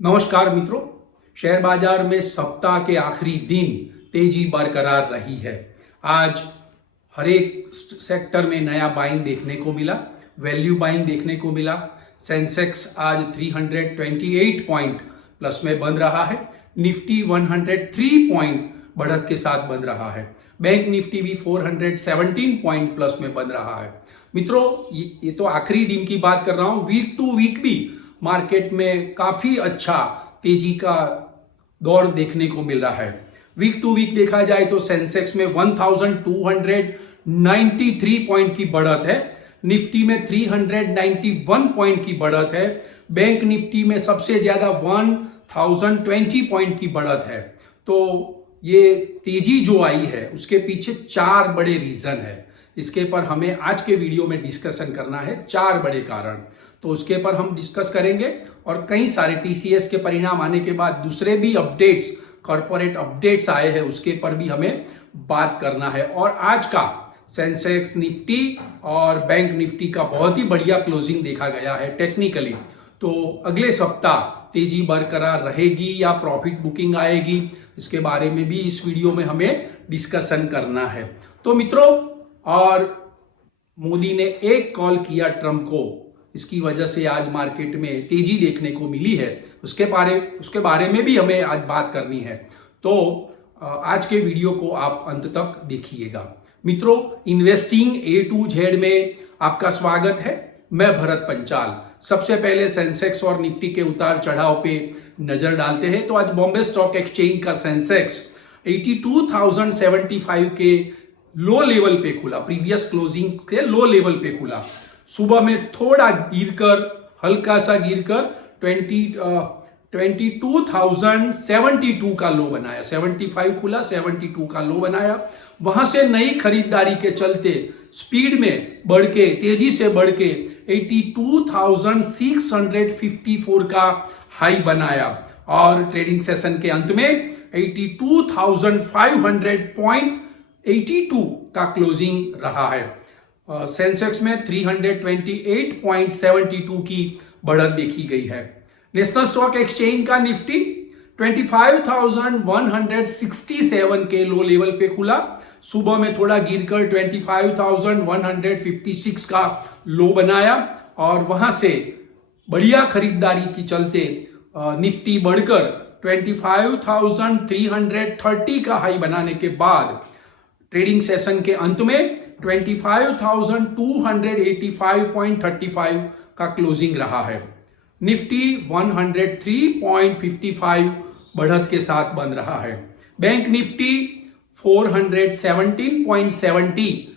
नमस्कार मित्रों, शेयर बाजार में सप्ताह के आखिरी दिन तेजी बरकरार रही है। आज हर एक सेक्टर में नया बाइंग देखने को मिला, वैल्यू बाइंग देखने को मिला। सेंसेक्स आज 328 पॉइंट प्लस में बंद रहा है। निफ्टी 103 पॉइंट बढ़त के साथ बंद रहा है। बैंक निफ्टी भी 417 पॉइंट प्लस में बंद रहा है। मित्रों, ये तो आखिरी दिन की बात कर रहा हूं। वीक टू वीक भी मार्केट में काफी अच्छा तेजी का दौर देखने को मिल रहा है। वीक टू वीक देखा जाए तो सेंसेक्स में 1293 पॉइंट की बढ़त है। निफ्टी में 391 पॉइंट की बढ़त है। बैंक निफ्टी में सबसे ज्यादा 1020 पॉइंट की बढ़त है। तो ये तेजी जो आई है उसके पीछे चार बड़े रीजन है। इसके पर हमें आज के वीडियो में डिस्कशन करना है, चार बड़े कारण। तो उसके पर हम डिस्कस करेंगे और कई सारे टीसीएस के परिणाम आने के बाद दूसरे भी अपडेट्स, कॉर्पोरेट अपडेट्स आए हैं, उसके पर भी हमें बात करना है। और आज का सेंसेक्स, निफ्टी और बैंक निफ्टी का बहुत ही बढ़िया क्लोजिंग देखा गया है टेक्निकली। तो अगले सप्ताह तेजी बरकरार रहेगी या प्रॉफिट बुकिंग आएगी, इसके बारे में भी इस वीडियो में हमें डिस्कशन करना है। तो मित्रों, और मोदी ने एक कॉल किया ट्रंप को, इसकी वजह से आज मार्केट में तेजी देखने को मिली है। उसके बारे में भी हमें आज बात करनी है। तो आज के वीडियो को आप अंत तक देखिएगा। मित्रों, इन्वेस्टिंग ए टू जेड में आपका स्वागत है। मैं भरत पंचाल। सबसे पहले सेंसेक्स और निफ्टी के उतार चढ़ाव पे नजर डालते हैं। तो आज बॉम्बे स्टॉक एक्सचेंज का सेंसेक्स 82,075 के लो लेवल पे खुला, प्रीवियस क्लोजिंग के लो लेवल पे खुला। सुबह में थोड़ा गिरकर, हल्का सा गिरकर 22,072 का लो बनाया। 75 खुला, 72 का लो बनाया। वहां से नई खरीदारी के चलते स्पीड में बढ़ के, तेजी से बढ़ के 82,654 का हाई बनाया और ट्रेडिंग सेशन के अंत में 82,500.82 का क्लोजिंग रहा है। सेंसेक्स में 328.72 की बढ़त देखी गई है। नेशनल स्टॉक एक्सचेंज का निफ्टी 25,167 के लो लेवल पे खुला। सुबह में थोड़ा गिरकर 25,156 का लो बनाया और वहां से बढ़िया खरीदारी की चलते निफ्टी बढ़कर 25,330 का हाई बनाने के बाद ट्रेडिंग सेशन के अंत में 25,285.35 का क्लोजिंग रहा है। निफ्टी 103.55 बढ़त के साथ बन रहा है। बैंक निफ्टी 417.70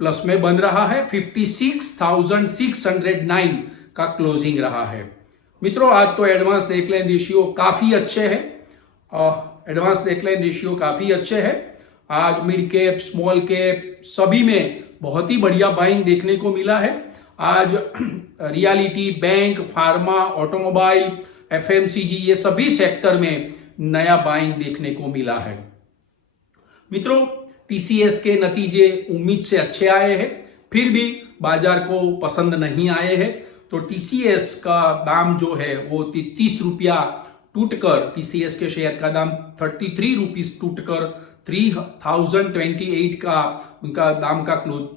प्लस में बन रहा है। 56,609 का क्लोजिंग रहा है। मित्रों, आज तो एडवांस नेकलाइन रेशियो काफी अच्छे हैं। एडवांस नेकलाइन रेशियो काफी अच्छे हैं। आज मिड कैप, स्मॉल कैप सभी में बहुत ही बढ़िया बाइंग देखने को मिला है। आज reality, bank, pharma, automobile, FMCG, ये सभी सेक्टर में नया बाइंग देखने को मिला है। मित्रों, टीसीएस के नतीजे उम्मीद से अच्छे आए हैं, फिर भी बाजार को पसंद नहीं आए हैं। तो टीसीएस का दाम जो है वो 33 रुपया टूटकर, टीसीएस के शेयर का दाम 33 रुपीज टूटकर 3028 का उनका दाम का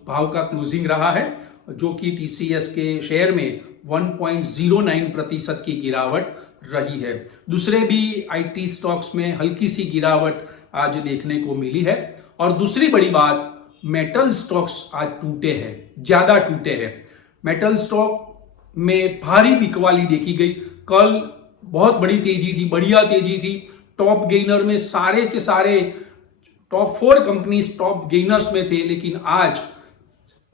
भाव का क्लोजिंग रहा है, जो कि टीसीएस के शेयर में 1.09% की गिरावट रही है। दूसरे भी आईटी स्टॉक्स में हल्की सी गिरावट आज देखने को मिली है। और दूसरी बड़ी बात, मेटल स्टॉक्स आज टूटे हैं, ज्यादा टूटे हैं। मेटल स्टॉक में भारी बिकवाली देखी गई। कल बहुत बड़ी तेजी थी, बढ़िया तेजी थी। टॉप गेनर में सारे के सारे टॉप 4 कंपनीज टॉप गेनर्स में थे, लेकिन आज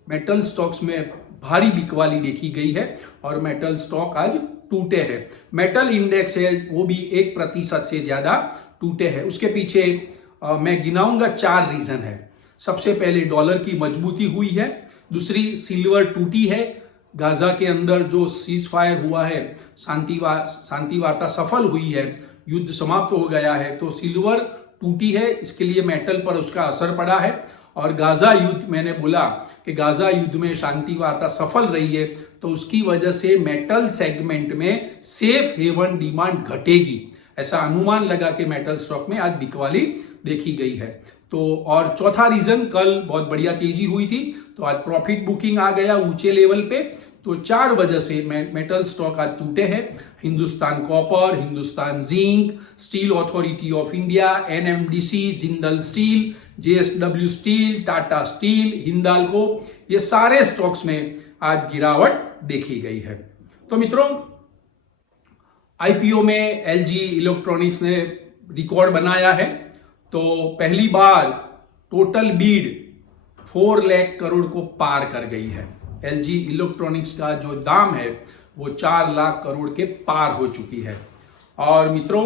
मेटल स्टॉक्स में भारी बिकवाली देखी गई है और मेटल स्टॉक आज टूटे हैं। मेटल इंडेक्स है वो भी 1% से ज्यादा टूटे हैं। उसके पीछे मैं गिनाऊंगा 4 रीजन है। सबसे पहले डॉलर की मजबूती हुई है। दूसरी, सिल्वर टूटी है। गाजा के अंदर जो सीज फायर हुआ है, शांति वार्ता सफल हुई है, युद्ध समाप्त हो गया है, तो सिल्वर टूटी है, इसके लिए मेटल पर उसका असर पड़ा है। और गाजा युद्ध, मैंने बोला कि गाजा युद्ध में शांति वार्ता सफल रही है, तो उसकी वजह से मेटल सेगमेंट में सेफ हेवन डिमांड घटेगी, ऐसा अनुमान लगा के मेटल स्टॉक में आज बिकवाली देखी गई है। तो और चौथा रीजन, कल बहुत बढ़िया तेजी हुई थी, तो आज प्रॉफिट बुकिंग आ गया ऊंचे लेवल पे। तो 4 वजह से मेटल स्टॉक आज टूटे हैं। Hindustan copper, Hindustan zinc, steel authority of India, NMDC, Jindal steel, JSW steel, Tata steel, Hindalco, ये सारे स्टॉक्स में आज गिरावट देखी गई है। तो मित्रों, आईपीओ में एलजी इलेक्ट्रॉनिक्स ने रिकॉर्ड बनाया है। तो पहली बार टोटल बीड 4 लाख करोड़ को पार कर गई है। एलजी इलेक्ट्रॉनिक्स का जो दाम है वो 4 लाख करोड़ के पार हो चुकी है। और मित्रों,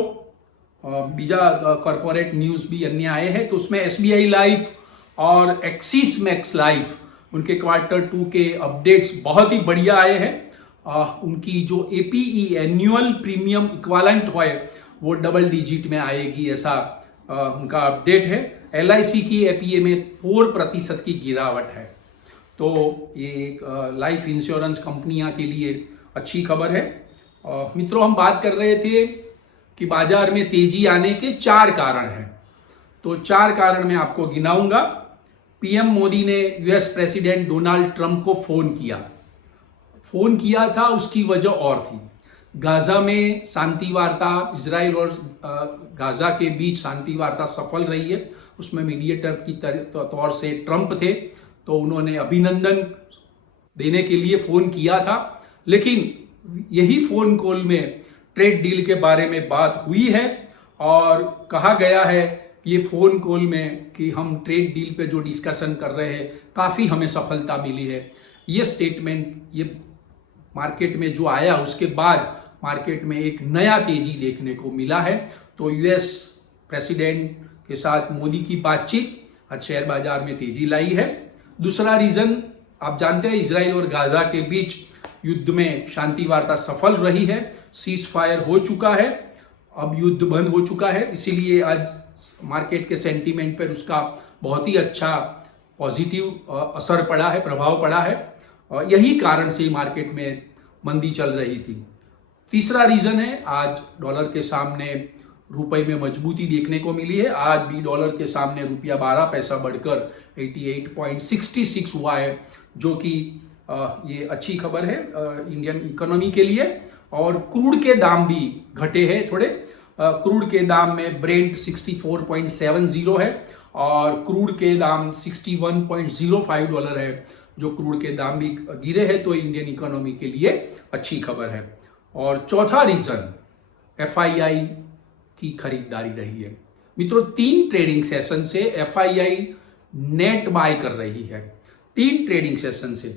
बीजा कॉर्पोरेट न्यूज भी अन्य आए हैं, तो उसमें एसबीआई लाइफ और एक्सिस मैक्स लाइफ, उनके Q2 के अपडेट्स बहुत ही बढ़िया आए हैं। उनकी जो एपीई एनुअल प्रीमियम इक्वालेंट है वो डबल डिजिट में आएगी, ऐसा उनका अपडेट है। एलआईसी की एपीए में 4% की गिरावट है। तो ये एक लाइफ इंश्योरेंस कंपनियां के लिए अच्छी खबर है। मित्रों, हम बात कर रहे थे कि बाजार में तेजी आने के 4 कारण हैं। तो 4 कारण मैं आपको गिनाऊंगा। पीएम मोदी ने यूएस प्रेसिडेंट डोनाल्ड ट्रंप को फोन किया था, उसकी वजह और थी। गाजा में शांति वार्ता, इजराइल और गाजा के बीच शांति वार्ता सफल रही है, उसमें मीडिएटर की तौर से ट्रंप थे, तो उन्होंने अभिनंदन देने के लिए फोन किया था। लेकिन यही फोन कॉल में ट्रेड डील के बारे में बात हुई है और कहा गया है ये फोन कॉल में कि हम ट्रेड डील पे जो डिस्कशन कर रहे हैं काफी हमें सफलता मिली है। ये स्टेटमेंट ये मार्केट में जो आया उसके बाद मार्केट में एक नया तेजी देखने को मिला है। तो यूएस प्रेसिडेंट के साथ मोदी की बातचीत आज शेयर बाजार में तेजी लाई है। दूसरा रीजन, आप जानते हैं इजराइल और गाजा के बीच युद्ध में शांति वार्ता सफल रही है, सीज फायर हो चुका है, अब युद्ध बंद हो चुका है, इसीलिए आज मार्केट के सेंटीमेंट पर उसका बहुत ही अच्छा पॉजिटिव असर पड़ा है, प्रभाव पड़ा है। और यही कारण से मार्केट में मंदी चल रही थी। तीसरा रीजन है, आज डॉलर के सामने रुपए में मजबूती देखने को मिली है। आज भी डॉलर के सामने रुपया 12 पैसा बढ़कर 88.66 हुआ है, जो कि ये अच्छी खबर है इंडियन इकोनॉमी के लिए। और क्रूड के दाम भी घटे हैं थोड़े। क्रूड के दाम में ब्रेंट 64.70 है और क्रूड के दाम $61.05 है, जो क्रूड के दाम भी गिरे हैं, तो इंडियन इकोनॉमी के लिए अच्छी खबर है। और चौथा रीजन एफआईआई की खरीदारी रही है। मित्रों, 3 ट्रेडिंग सेशन से एफआईआई नेट बाय कर रही है। 3 ट्रेडिंग सेशन से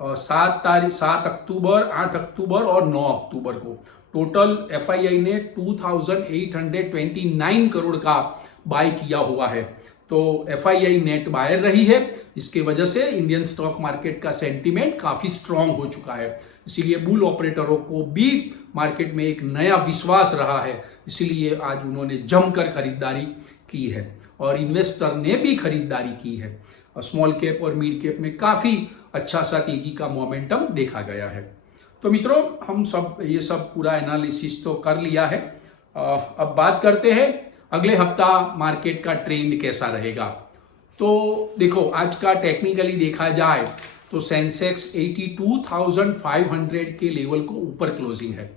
7 अक्टूबर, 8 अक्टूबर और 9 अक्टूबर को टोटल एफआईआई ने 2829 करोड़ का बाय किया हुआ है। तो एफआईआई नेट बायर रही है, इसके वजह से इंडियन स्टॉक मार्केट का सेंटीमेंट काफी स्ट्रांग हो चुका है। इसीलिए बुल ऑपरेटरों को भी मार्केट में एक नया विश्वास रहा है, इसीलिए आज उन्होंने जमकर खरीदारी की है और इन्वेस्टर ने भी खरीदारी की है। स्मॉल कैप और मिड कैप में काफी अच्छा सा तेजी का मोमेंटम देखा गया है। तो मित्रों, हम सब ये सब पूरा एनालिसिस तो कर लिया है। अब बात करते हैं अगले हफ्ता मार्केट का ट्रेंड कैसा रहेगा। तो देखो, आज का टेक्निकली देखा जाए तो सेंसेक्स 82,500 के लेवल को ऊपर क्लोजिंग है।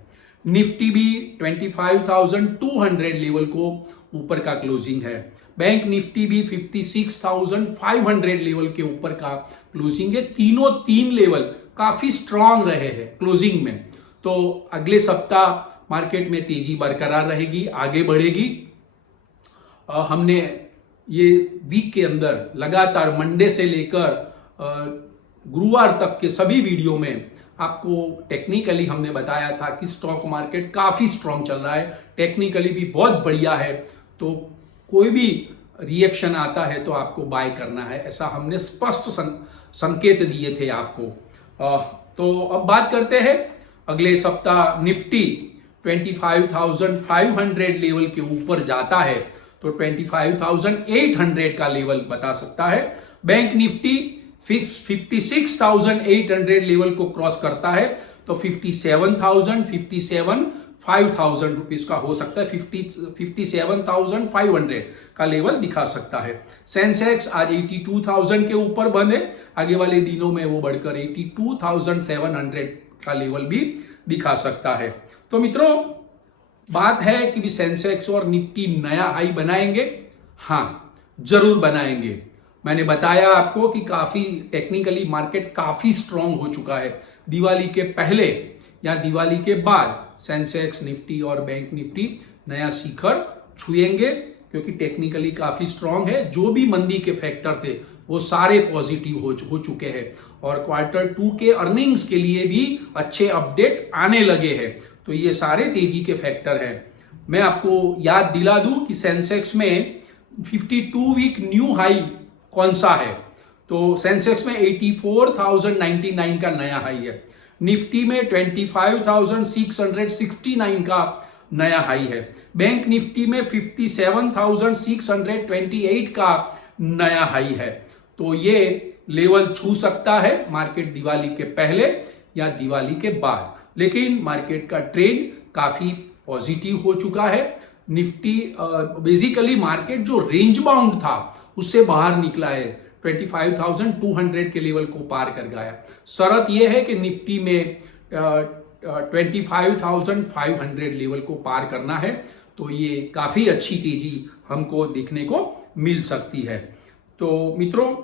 निफ्टी भी 25,200 लेवल को ऊपर का क्लोजिंग है। बैंक निफ्टी भी 56,500 लेवल के ऊपर का क्लोजिंग है। तीनों 3 लेवल काफी स्ट्रांग रहे हैं क्लोजिंग में। तो अगले सप्ताह मार्केट में तेजी बरकरार रहेगी, आगे बढ़ेगी। हमने ये वीक के अंदर लगातार मंडे से लेकर गुरुवार तक के सभी वीडियो में आपको टेक्निकली हमने बताया था कि स्टॉक मार्केट काफी स्ट्रांग चल रहा है, टेक्निकली भी बहुत बढ़िया है। तो कोई भी रिएक्शन आता है तो आपको बाय करना है, ऐसा हमने स्पष्ट संकेत दिए थे आपको। तो अब बात करते हैं अगले सप्ताह निफ्टी 25,500 लेवल के ऊपर जाता है तो 25,800 का लेवल बता सकता है। बैंक निफ्टी 56,800 लेवल को क्रॉस करता है तो 57,000 रुपीज का हो सकता है, 57,500 का लेवल दिखा सकता है। सेंसेक्स आज 82,000 के ऊपर बंद है, आगे वाले दिनों में वो बढ़कर 82,700 का लेवल भी दिखा सकता है। तो मित्रों, बात है कि भी सेंसेक्स और निफ्टी नया हाई बनाएंगे। हाँ, जरूर बनाएंगे। मैंने बताया आपको कि काफी टेक्निकली मार्केट काफी स्ट्रांग हो चुका है। दिवाली के पहले या दिवाली के बाद सेंसेक्स, निफ्टी और बैंक निफ्टी नया शिखर छुएंगे, क्योंकि टेक्निकली काफी स्ट्रांग है। जो भी मंदी के फैक्टर थे वो सारे पॉजिटिव हो चुके हैं और Q2 के अर्निंग्स के लिए भी अच्छे अपडेट आने लगे हैं। तो ये सारे तेजी के फैक्टर हैं। मैं आपको याद दिला दूं कि सेंसेक्स में 52 वीक न्यू हाई कौन सा है, तो सेंसेक्स में 84,099 का नया हाई है। निफ्टी में 25,669 का नया हाई है। बैंक निफ्टी में 57,628 का नया हाई है। तो ये लेवल छू सकता है मार्केट दिवाली के पहले या दिवाली के बाद, लेकिन मार्केट का ट्रेंड काफी पॉजिटिव हो चुका है। निफ्टी बेसिकली मार्केट जो रेंज बाउंड था उससे बाहर निकला है, 25,200 के लेवल को पार कर गया। शर्त यह है कि निफ्टी में 25,500 लेवल को पार करना है, तो ये काफी अच्छी तेजी हमको देखने को मिल सकती है। तो मित्रों,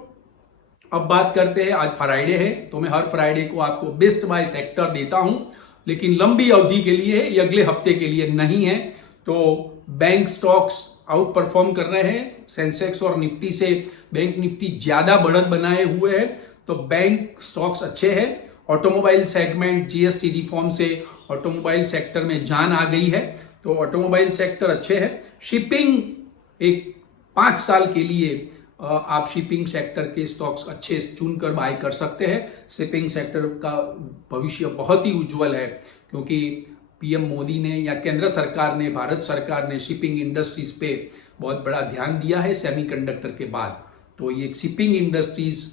अब बात करते हैं, आज फ्राइडे है तो मैं हर फ्राइडे को आपको बेस्ट बाय सेक्टर देता हूं, लेकिन लंबी अवधि के लिए है, ये अगले हफ्ते के लिए नहीं है। तो बैंक स्टॉक्स आउट परफॉर्म कर रहे हैं सेंसेक्स और निफ्टी से। बैंक निफ्टी ज्यादा बढ़त बनाए हुए है, तो बैंक स्टॉक्स अच्छे हैं। ऑटोमोबाइल सेगमेंट जीएसटी रिफॉर्म से ऑटोमोबाइल सेक्टर में जान आ गई है, तो ऑटोमोबाइल सेक्टर अच्छे हैं। शिपिंग एक 5 साल के लिए आप शिपिंग सेक्टर के स्टॉक्स अच्छे चुनकर बाय कर सकते हैं। शिपिंग सेक्टर का भविष्य बहुत ही उज्जवल है, क्योंकि पीएम मोदी ने या केंद्र सरकार ने, भारत सरकार ने शिपिंग इंडस्ट्रीज पे बहुत बड़ा ध्यान दिया है सेमीकंडक्टर के बाद। तो ये शिपिंग इंडस्ट्रीज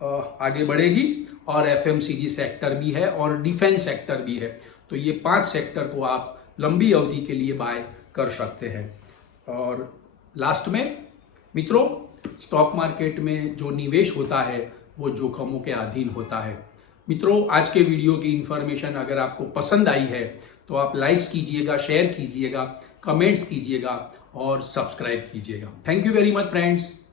आगे बढ़ेगी और एफएमसीजी सेक्टर भी है और डिफेंस सेक्टर भी है। तो ये 5 सेक्टर को आप लंबी अवधि के लिए बाय कर सकते हैं। और लास्ट में मित्रों, स्टॉक मार्केट में जो निवेश होता है वो जोखिमों के अधीन होता है। मित्रों, आज के वीडियो की इंफॉर्मेशन अगर आपको पसंद आई है तो आप लाइक्स कीजिएगा, शेयर कीजिएगा, कमेंट्स कीजिएगा और सब्सक्राइब कीजिएगा। Thank you very much friends.